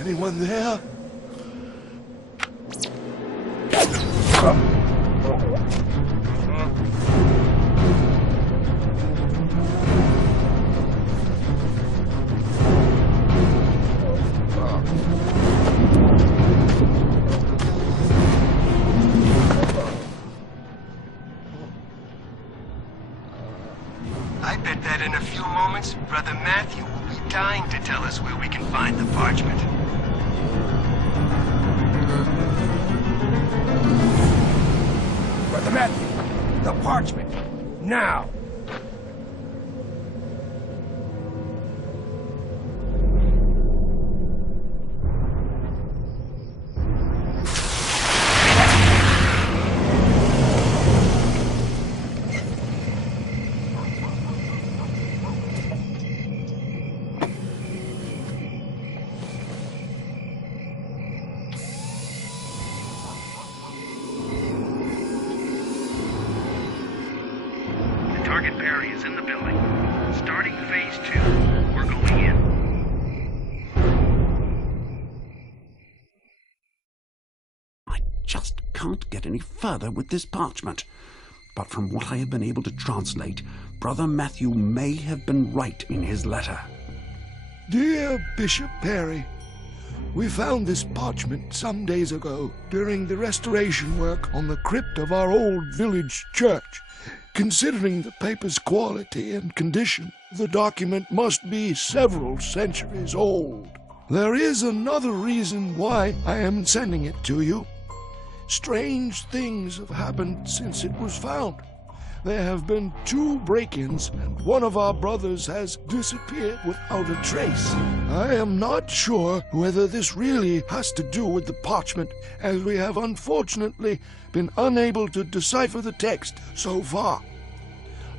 Anyone there? I bet that in a few moments, Brother Matthew will be dying to tell us where we can find the parchment. Brother Matthew, the parchment, now! Target Perry is in the building. Starting phase 2. We're going in. I just can't get any further with this parchment. But from what I have been able to translate, Brother Matthew may have been right in his letter. Dear Bishop Perry, we found this parchment some days ago during the restoration work on the crypt of our old village church. Considering the paper's quality and condition, the document must be several centuries old. There is another reason why I am sending it to you. Strange things have happened since it was found. There have been 2 break-ins, and one of our brothers has disappeared without a trace. I am not sure whether this really has to do with the parchment, as we have unfortunately been unable to decipher the text so far.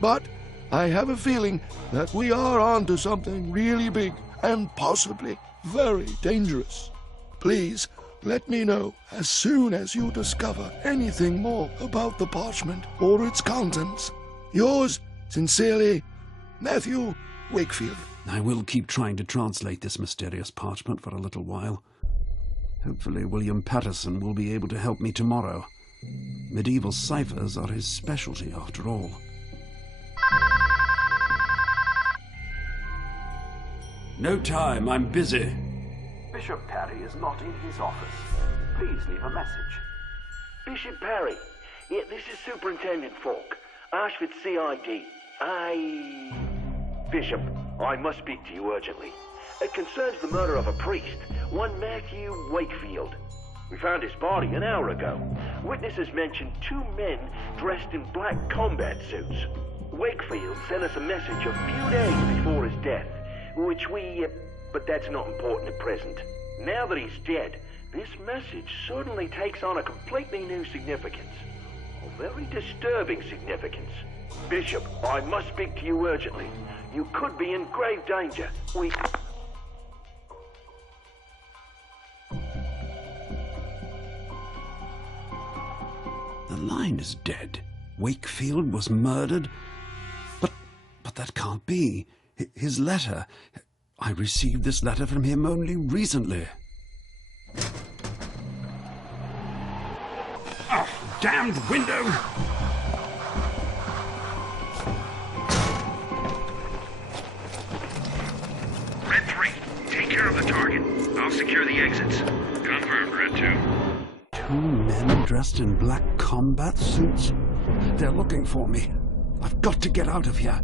But I have a feeling that we are onto something really big and possibly very dangerous. Please let me know as soon as you discover anything more about the parchment or its contents. Yours sincerely, Matthew Wakefield. I will keep trying to translate this mysterious parchment for a little while. Hopefully William Patterson will be able to help me tomorrow. Medieval ciphers are his specialty, after all. No time, I'm busy. Bishop Perry is not in his office. Please leave a message. Bishop Perry, yeah, this is Superintendent Falk, Ashford CID. Bishop, I must speak to you urgently. It concerns the murder of a priest, one Matthew Wakefield. We found his body an hour ago. Witnesses mentioned 2 men dressed in black combat suits. Wakefield sent us a message a few days before his death, which but that's not important at present. Now that he's dead, this message suddenly takes on a completely new significance. A very disturbing significance. Bishop, I must speak to you urgently. You could be in grave danger. The line is dead. Wakefield was murdered? But that can't be. His letter... I received this letter from him only recently. Oh, damned window! Red 3, take care of the target. I'll secure the exits. Confirmed, Red 2. 2 men dressed in black combat suits? They're looking for me. I've got to get out of here,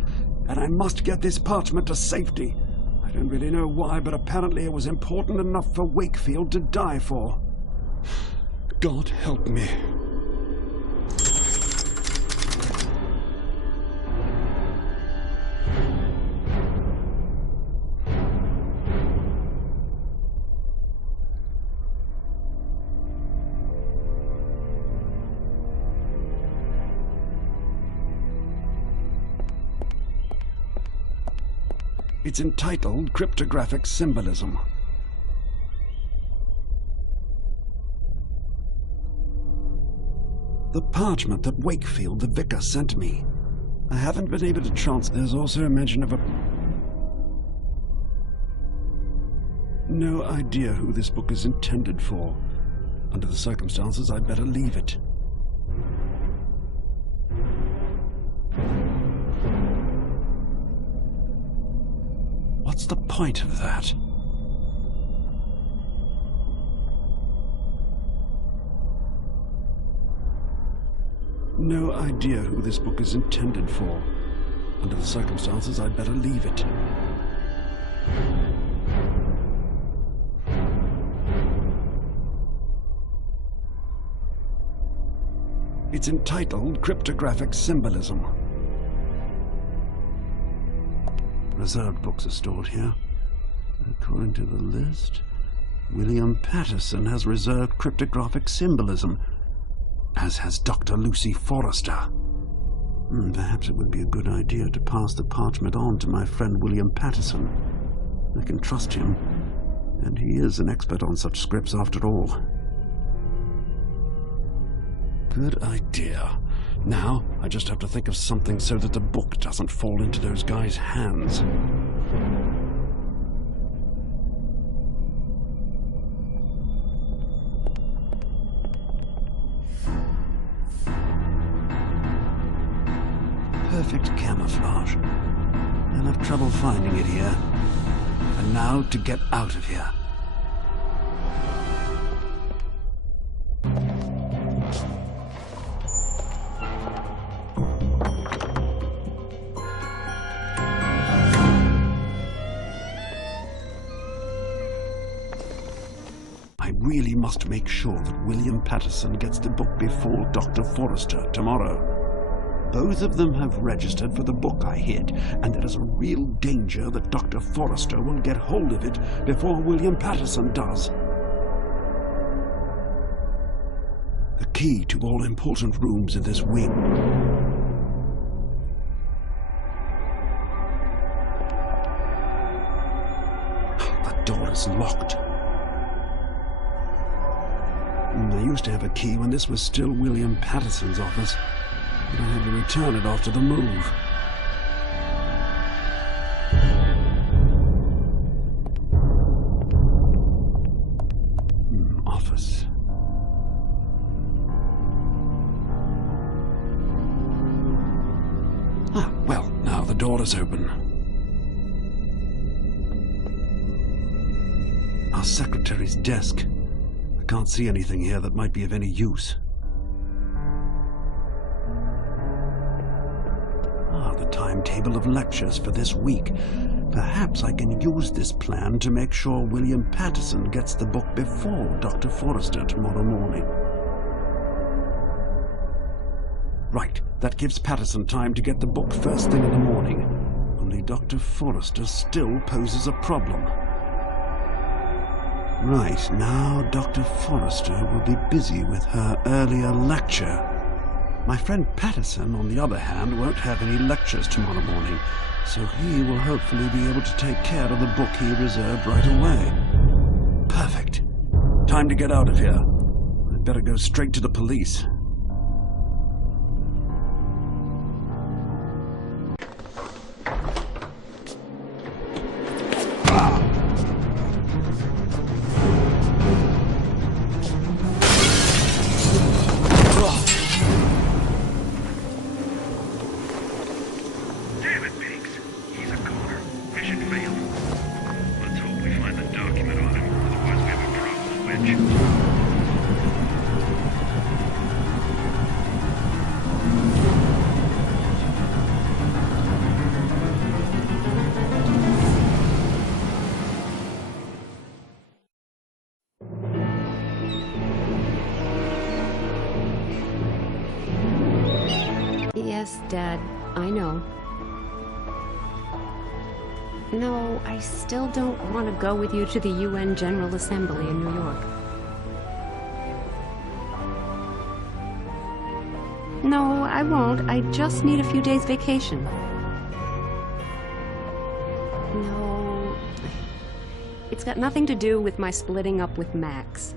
and I must get this parchment to safety. I don't really know why, but apparently it was important enough for Wakefield to die for. God help me. It's entitled Cryptographic Symbolism. The parchment that Wakefield, the vicar, sent me. I haven't been able to translate. There's also a mention of a... No idea who this book is intended for. Under the circumstances, I'd better leave it. What's the point of that? No idea who this book is intended for. Under the circumstances, I'd better leave it. It's entitled Cryptographic Symbolism. Reserved books are stored here. According to the list, William Patterson has reserved cryptographic symbolism, as has Dr. Lucy Forrester. Perhaps it would be a good idea to pass the parchment on to my friend William Patterson. I can trust him, and he is an expert on such scripts after all. Good idea. Now, I just have to think of something so that the book doesn't fall into those guys' hands. Perfect camouflage. I'll have trouble finding it here. And now to get out of here. I really must make sure that William Patterson gets the book before Dr. Forrester tomorrow. Both of them have registered for the book I hid, and there is a real danger that Dr. Forrester will get hold of it before William Patterson does. The key to all important rooms in this wing. The door is locked. I used to have a key when this was still William Patterson's office, but I had to return it after the move. Office. Well, now the door is open. Our secretary's desk. I can't see anything here that might be of any use. The timetable of lectures for this week. Perhaps I can use this plan to make sure William Patterson gets the book before Dr. Forrester tomorrow morning. Right, that gives Patterson time to get the book first thing in the morning. Only Dr. Forrester still poses a problem. Right, now Dr. Forrester will be busy with her earlier lecture. My friend Patterson, on the other hand, won't have any lectures tomorrow morning, so he will hopefully be able to take care of the book he reserved right away. Perfect. Time to get out of here. I'd better go straight to the police. Yes, Dad, I know. No, I still don't want to go with you to the UN General Assembly in New York. No, I won't. I just need a few days vacation. No, it's got nothing to do with my splitting up with Max.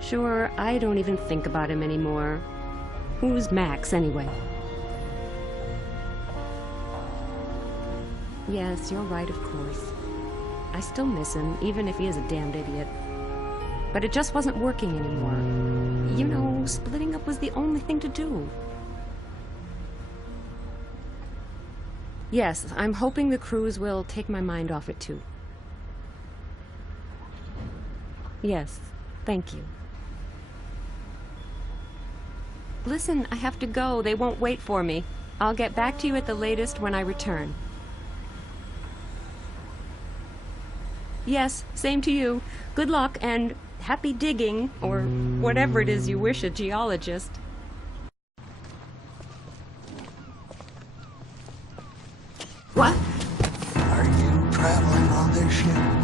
Sure, I don't even think about him anymore. Who's Max, anyway? Yes, you're right, of course. I still miss him, even if he is a damned idiot. But it just wasn't working anymore. You know, splitting up was the only thing to do. Yes, I'm hoping the cruise will take my mind off it too. Yes, thank you. Listen, I have to go. They won't wait for me. I'll get back to you at the latest when I return. Yes, same to you. Good luck and happy digging, or whatever it is you wish a geologist. What? Are you traveling on this ship?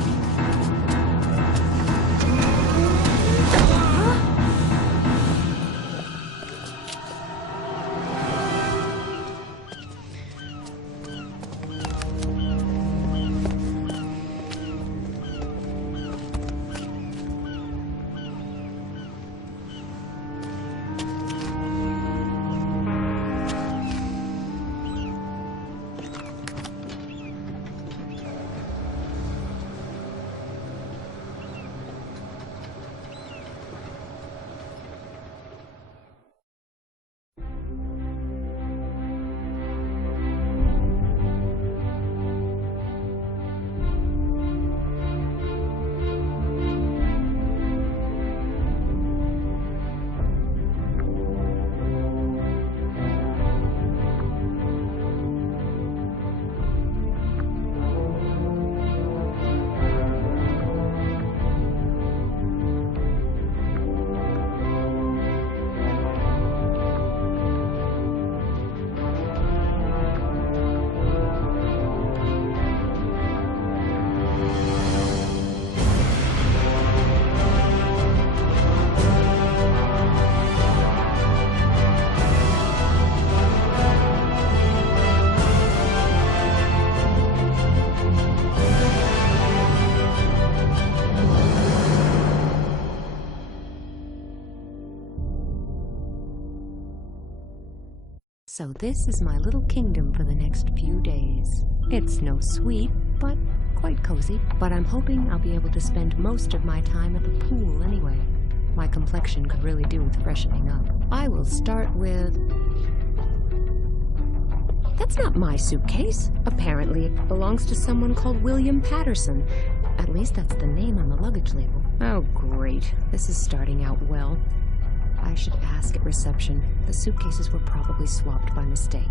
So this is my little kingdom for the next few days. It's no suite, but quite cozy. But I'm hoping I'll be able to spend most of my time at the pool anyway. My complexion could really do with freshening up. I will start with... That's not my suitcase. Apparently it belongs to someone called William Patterson. At least that's the name on the luggage label. Oh, great. This is starting out well. I should ask at reception. The suitcases were probably swapped by mistake.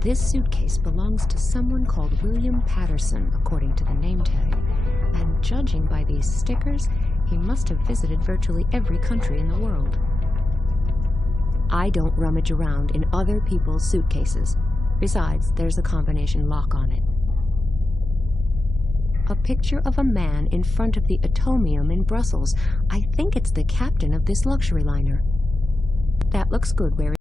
This suitcase belongs to someone called William Patterson, according to the name tag. And judging by these stickers, he must have visited virtually every country in the world. I don't rummage around in other people's suitcases. Besides, there's a combination lock on it. A picture of a man in front of the Atomium in Brussels. I think it's the captain of this luxury liner. That looks good wearing